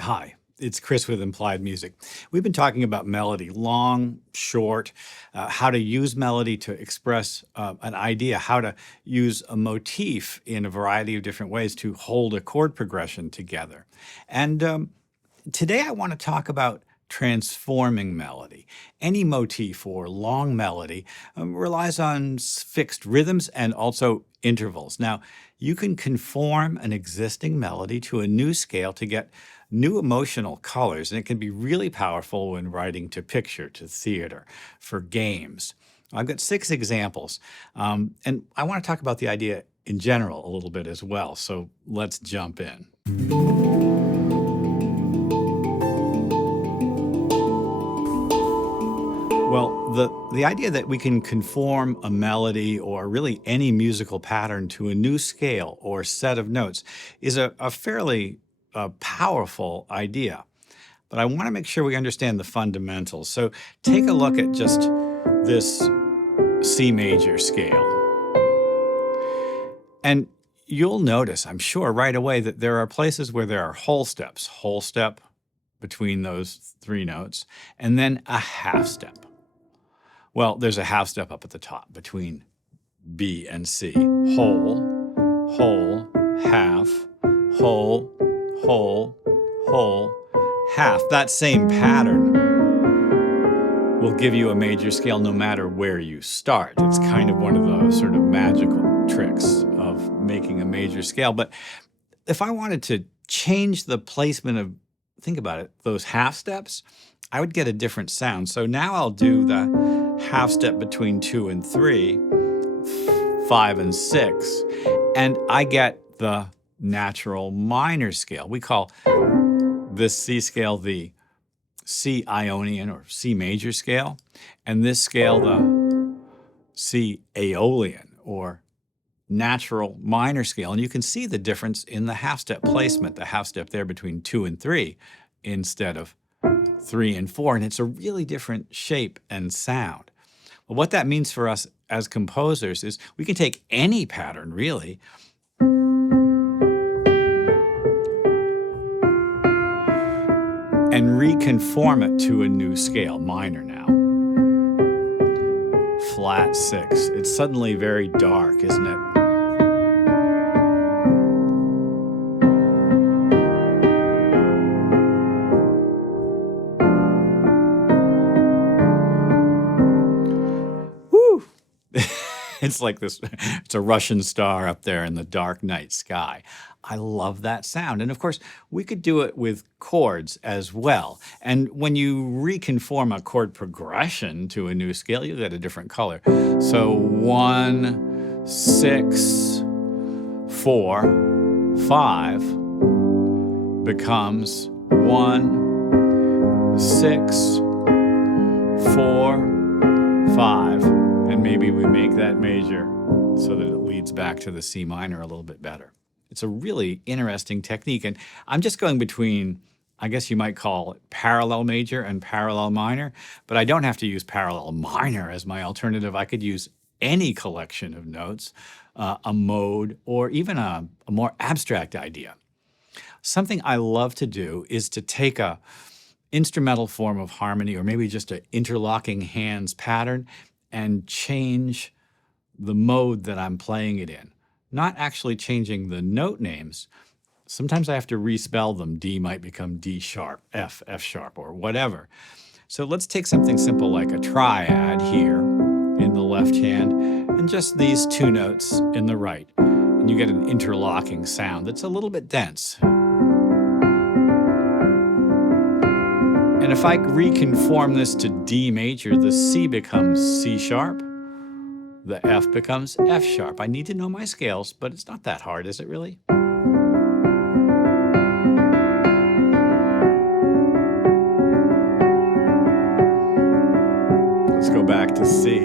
Hi, it's Chris with Implied Music. We've been talking about melody, long, short, how to use melody to express an idea, how to use a motif in a variety of different ways to hold a chord progression together. And today I want to talk about transforming melody. Any motif or long melody relies on fixed rhythms and also intervals. Now, you can conform an existing melody to a new scale to get new emotional colors, and it can be really powerful when writing to picture, to theater, for games. I've got 6 examples, and I want to talk about the idea in general a little bit as well, so let's jump in. Well, the idea that we can conform a melody or really any musical pattern to a new scale or set of notes is a fairly powerful idea. But I want to make sure we understand the fundamentals. So take a look at just this C major scale. And you'll notice, I'm sure, right away that there are places where there are whole steps, whole step between those 3 notes, and then a half step. Well, there's a half step up at the top between B and C. Whole, whole, half, whole, whole, whole, half. That same pattern will give you a major scale no matter where you start. It's kind of one of the sort of magical tricks of making a major scale. But if I wanted to change the placement of, think about it, those half steps, I would get a different sound. So now I'll do the half step between 2 and 3, 5 and 6, and I get the natural minor scale. We call this C scale the C Ionian or C major scale, and this scale the C Aeolian or natural minor scale. And you can see the difference in the half step placement, the half step there between 2 and 3 instead of 3 and 4, and it's a really different shape and sound. Well, what that means for us as composers is we can take any pattern, really, and reconform it to a new scale, minor now. Flat 6. It's suddenly very dark, isn't it? It's like this, it's a Russian star up there in the dark night sky. I love that sound. And of course, we could do it with chords as well. And when you reconform a chord progression to a new scale, you get a different color. So 1, 6, 4, 5 becomes 1, 6, 4, 5. And maybe we make that major so that it leads back to the C minor a little bit better. It's a really interesting technique. And I'm just going between, I guess you might call it parallel major and parallel minor, but I don't have to use parallel minor as my alternative. I could use any collection of notes, a mode, or even a more abstract idea. Something I love to do is to take a instrumental form of harmony, or maybe just an interlocking hands pattern, and change the mode that I'm playing it in. Not actually changing the note names. Sometimes I have to respell them. D might become D sharp, F, F sharp, or whatever. So let's take something simple like a triad here in the left hand, and just these 2 notes in the right. And you get an interlocking sound that's a little bit dense. And if I reconform this to D major, the C becomes C sharp, the F becomes F sharp. I need to know my scales, but it's not that hard, is it really? Let's go back to C.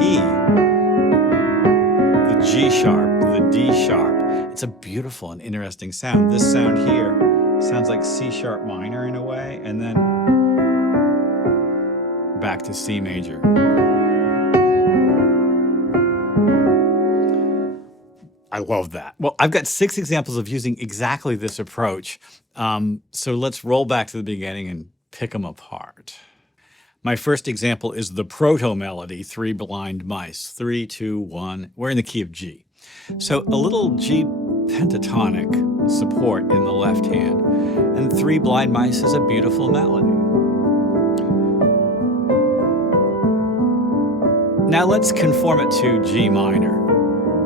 E, the G sharp, the D sharp. It's a beautiful and interesting sound. This sound here sounds like C sharp minor in a way, and then back to C major. I I love that. Well, I've got 6 examples of using exactly this approach. So let's roll back to the beginning and pick them apart. My first example is the proto-melody, Three Blind Mice. 3, 2, 1. We're in the key of G. So a little G pentatonic support in the left hand. And Three Blind Mice is a beautiful melody. Now let's conform it to G minor,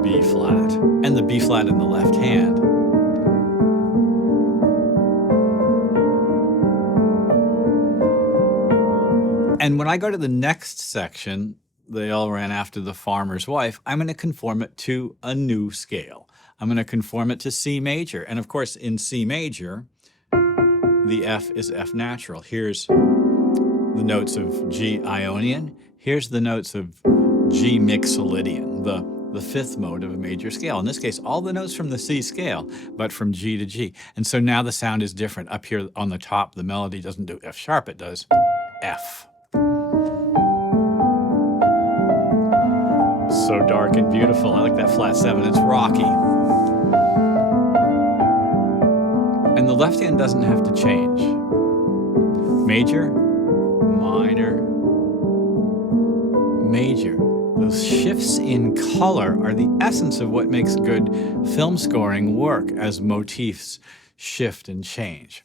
B flat, and the B flat in the left hand. And when I go to the next section, They All Ran After the Farmer's Wife, I'm going to conform it to a new scale. I'm going to conform it to C major. And of course, in C major, the F is F natural. Here's the notes of G Ionian. Here's the notes of G Mixolydian, the fifth mode of a major scale. In this case, all the notes from the C scale, but from G to G. And so now the sound is different. Up here on the top, the melody doesn't do F sharp, it does F. So dark and beautiful. I like that flat 7. It's rocky. And the left hand doesn't have to change. Major, minor, major. Those shifts in color are the essence of what makes good film scoring work as motifs shift and change.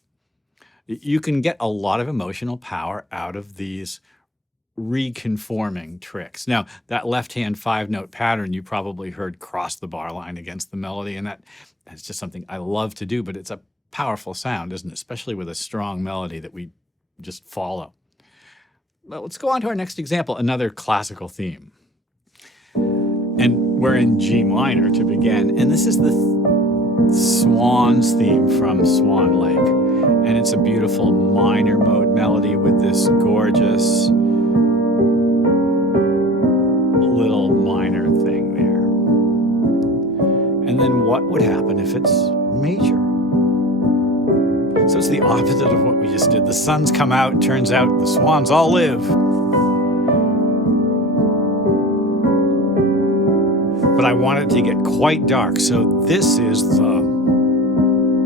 You can get a lot of emotional power out of these reconforming tricks. Now, that left-hand 5-note pattern you probably heard cross the bar line against the melody, and that's just something I love to do, but it's a powerful sound, isn't it? Especially with a strong melody that we just follow. Well, let's go on to our next example, another classical theme. And we're in G minor to begin, and this is the Swan's theme from Swan Lake. And it's a beautiful minor mode melody with this gorgeous little minor thing there. And then what would happen if it's major? So it's the opposite of what we just did. The sun's come out, turns out the swans all live. But I want it to get quite dark. So this is the,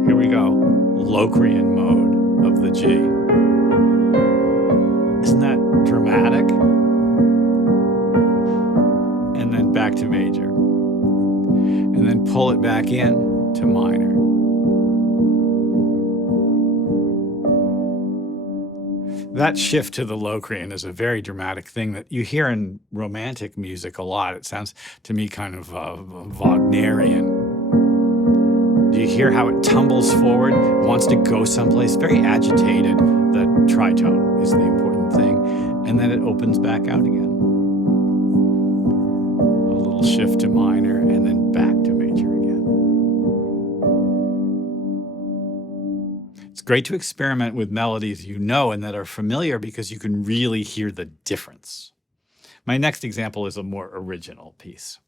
here we go, Locrian mode of the G. Isn't that dramatic? And then back to major. And then pull it back in to minor. That shift to the Locrian is a very dramatic thing that you hear in romantic music a lot. It sounds to me kind of Wagnerian. Do you hear how it tumbles forward, wants to go someplace, very agitated? The tritone is the important thing. And then it opens back out again. A little shift to minor and then back to major again. It's great to experiment with melodies you know and that are familiar because you can really hear the difference. My next example is a more original piece.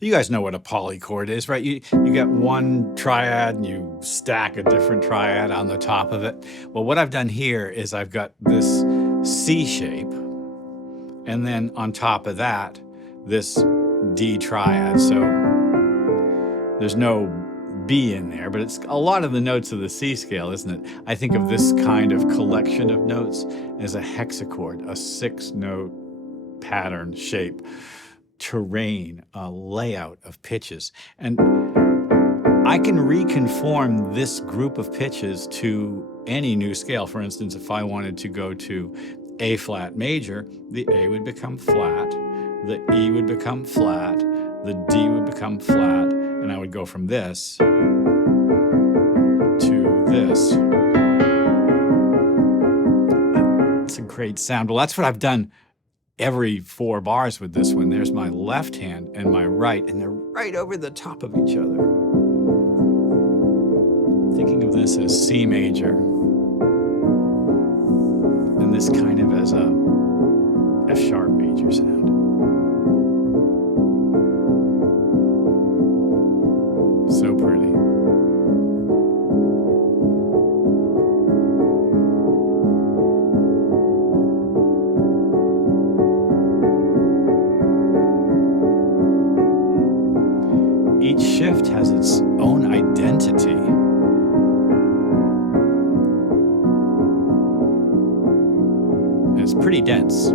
You guys know what a polychord is, right? You get one triad and you stack a different triad on the top of it. Well, what I've done here is I've got this C shape, and then on top of that, this D triad. So there's no B in there, but it's a lot of the notes of the C scale, isn't it? I think of this kind of collection of notes as a hexachord, a 6-note pattern shape. Terrain, a layout of pitches. And I can reconform this group of pitches to any new scale. For instance, if I wanted to go to A flat major, the A would become flat, the E would become flat, the D would become flat, and I would go from this to this. That's a great sound. Well, that's what I've done every 4 bars with this one. There's my left hand and my right, and they're right over the top of each other. Thinking of this as C major, and this kind of as a F sharp major sound. So pretty. Each shift pretty dense.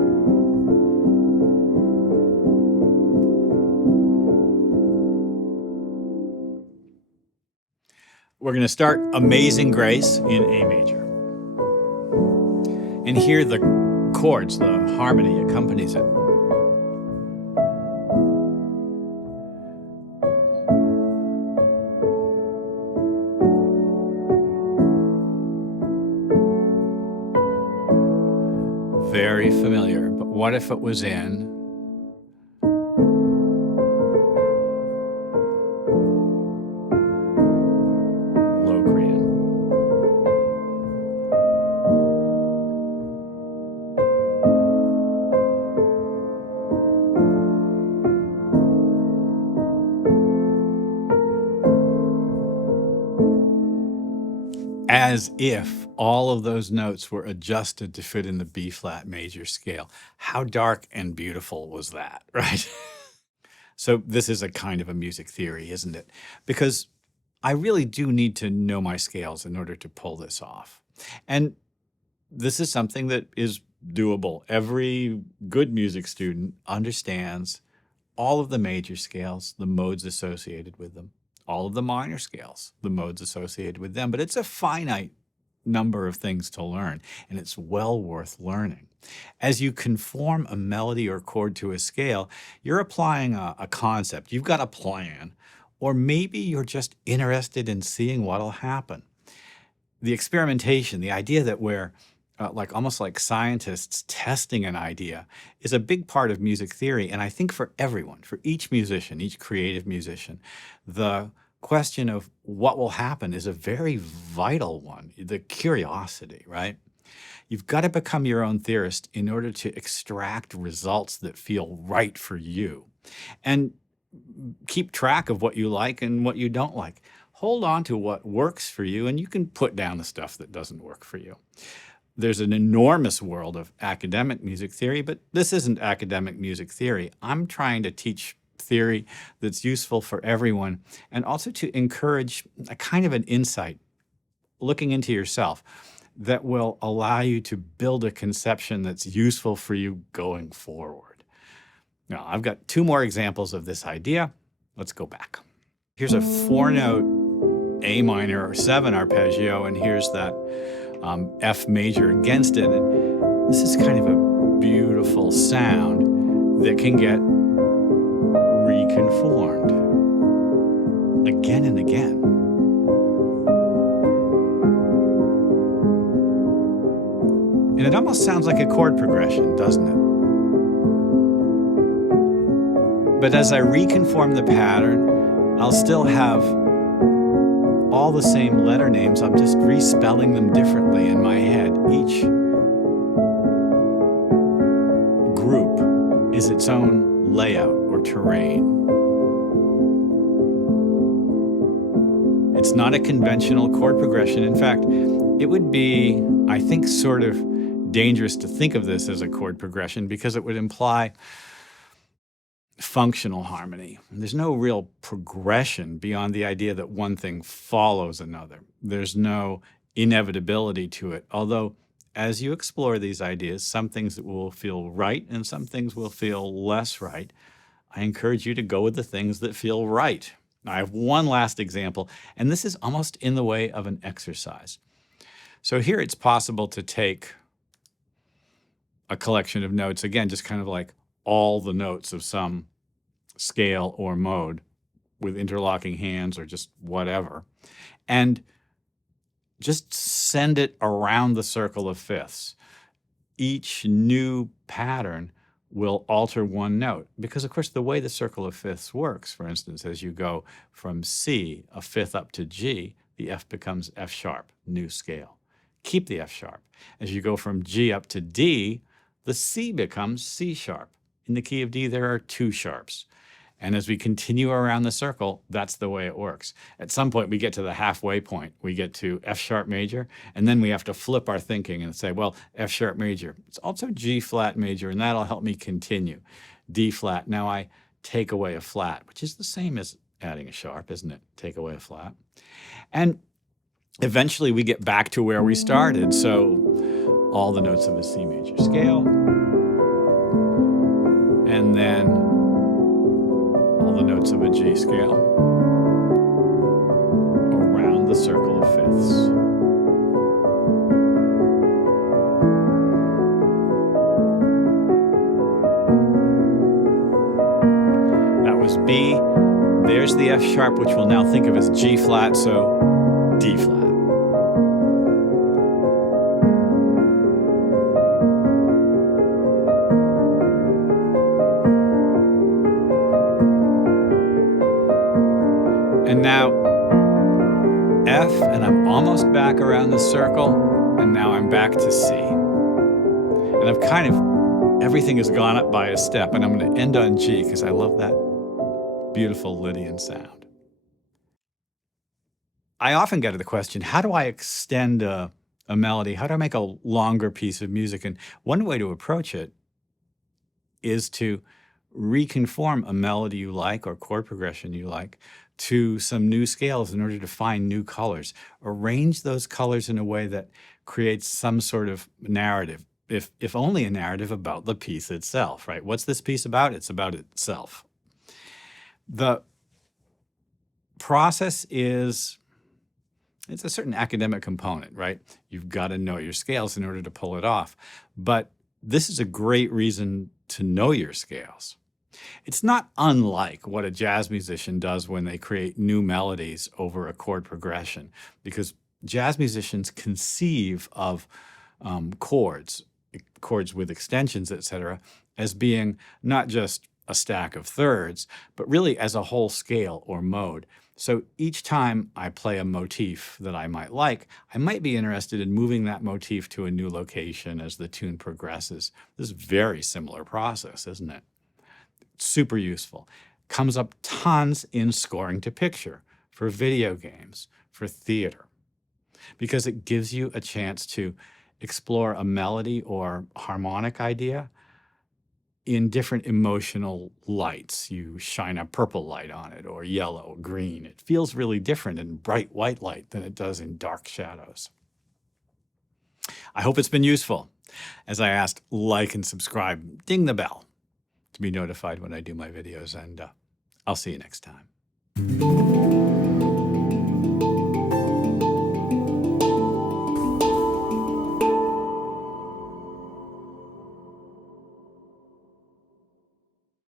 We're going to start Amazing Grace in A major. And here the chords, the harmony accompanies it. Very familiar, but what if it was in Locrian? As if all of those notes were adjusted to fit in the B flat major scale. How dark and beautiful was that, right? So this is a kind of a music theory, isn't it? Because I really do need to know my scales in order to pull this off. And this is something that is doable. Every good music student understands all of the major scales, the modes associated with them, all of the minor scales, the modes associated with them. But it's a finite number of things to learn, and it's well worth learning. As you conform a melody or chord to a scale, you're applying a concept. You've got a plan, or maybe you're just interested in seeing what'll happen. The experimentation, the idea that we're almost like scientists testing an idea, is a big part of music theory. And I think for everyone, for each musician, each creative musician, the question of what will happen is a very vital one, the curiosity, right? You've got to become your own theorist in order to extract results that feel right for you. And keep track of what you like and what you don't like. Hold on to what works for you, and you can put down the stuff that doesn't work for you. There's an enormous world of academic music theory, but this isn't academic music theory. I'm trying to teach theory that's useful for everyone, and also to encourage a kind of an insight, looking into yourself, that will allow you to build a conception that's useful for you going forward. Now, I've got two more examples of this idea. Let's go back. Here's a 4-note A minor or 7 arpeggio, and here's that F major against it. And this is kind of a beautiful sound that can get reconformed again and again. And it almost sounds like a chord progression, doesn't it? But as I reconform the pattern, I'll still have all the same letter names. I'm just respelling them differently in my head. Each group is its own layout or terrain. It's not a conventional chord progression. In fact, it would be, I think, sort of dangerous to think of this as a chord progression because it would imply functional harmony. There's no real progression beyond the idea that one thing follows another. There's no inevitability to it. Although, as you explore these ideas, some things will feel right and some things will feel less right. I encourage you to go with the things that feel right. I have one last example, and this is almost in the way of an exercise. So here it's possible to take a collection of notes, again, just kind of like all the notes of some scale or mode with interlocking hands or just whatever, and just send it around the circle of fifths. Each new pattern will alter one note because, of course, the way the circle of fifths works, for instance, as you go from C, a fifth up to G, the F becomes F sharp, new scale. Keep the F sharp. As you go from G up to D, the C becomes C sharp. In the key of D, there are 2 sharps. And as we continue around the circle, that's the way it works. At some point, we get to the halfway point. We get to F sharp major, and then we have to flip our thinking and say, well, F sharp major. It's also G flat major, and that'll help me continue. D flat. Now I take away a flat, which is the same as adding a sharp, isn't it? Take away a flat. And eventually we get back to where we started. So all the notes of a C major scale, and then all the notes of a G scale around the circle of fifths. That was B. There's the F sharp, which we'll now think of as G flat, so D flat. And now F, and I'm almost back around the circle, and now I'm back to C. And I've kind of, everything has gone up by a step, and I'm going to end on G because I love that beautiful Lydian sound. I often get to the question, how do I extend a melody? How do I make a longer piece of music? And one way to approach it is to reconform a melody you like or chord progression you like to some new scales in order to find new colors. Arrange those colors in a way that creates some sort of narrative, if only a narrative about the piece itself, right? What's this piece about? It's about itself. The process is, it's a certain academic component, right? You've got to know your scales in order to pull it off. But this is a great reason to know your scales. It's not unlike what a jazz musician does when they create new melodies over a chord progression, because jazz musicians conceive of chords with extensions, etc., as being not just a stack of thirds, but really as a whole scale or mode. So each time I play a motif that I might like, I might be interested in moving that motif to a new location as the tune progresses. This is a very similar process, isn't it? Super useful. Comes up tons in scoring to picture, for video games, for theater, because it gives you a chance to explore a melody or harmonic idea in different emotional lights. You shine a purple light on it, or yellow, green. It feels really different in bright white light than it does in dark shadows. I hope it's been useful. As I asked, like and subscribe, ding the bell to be notified when I do my videos, and I'll see you next time.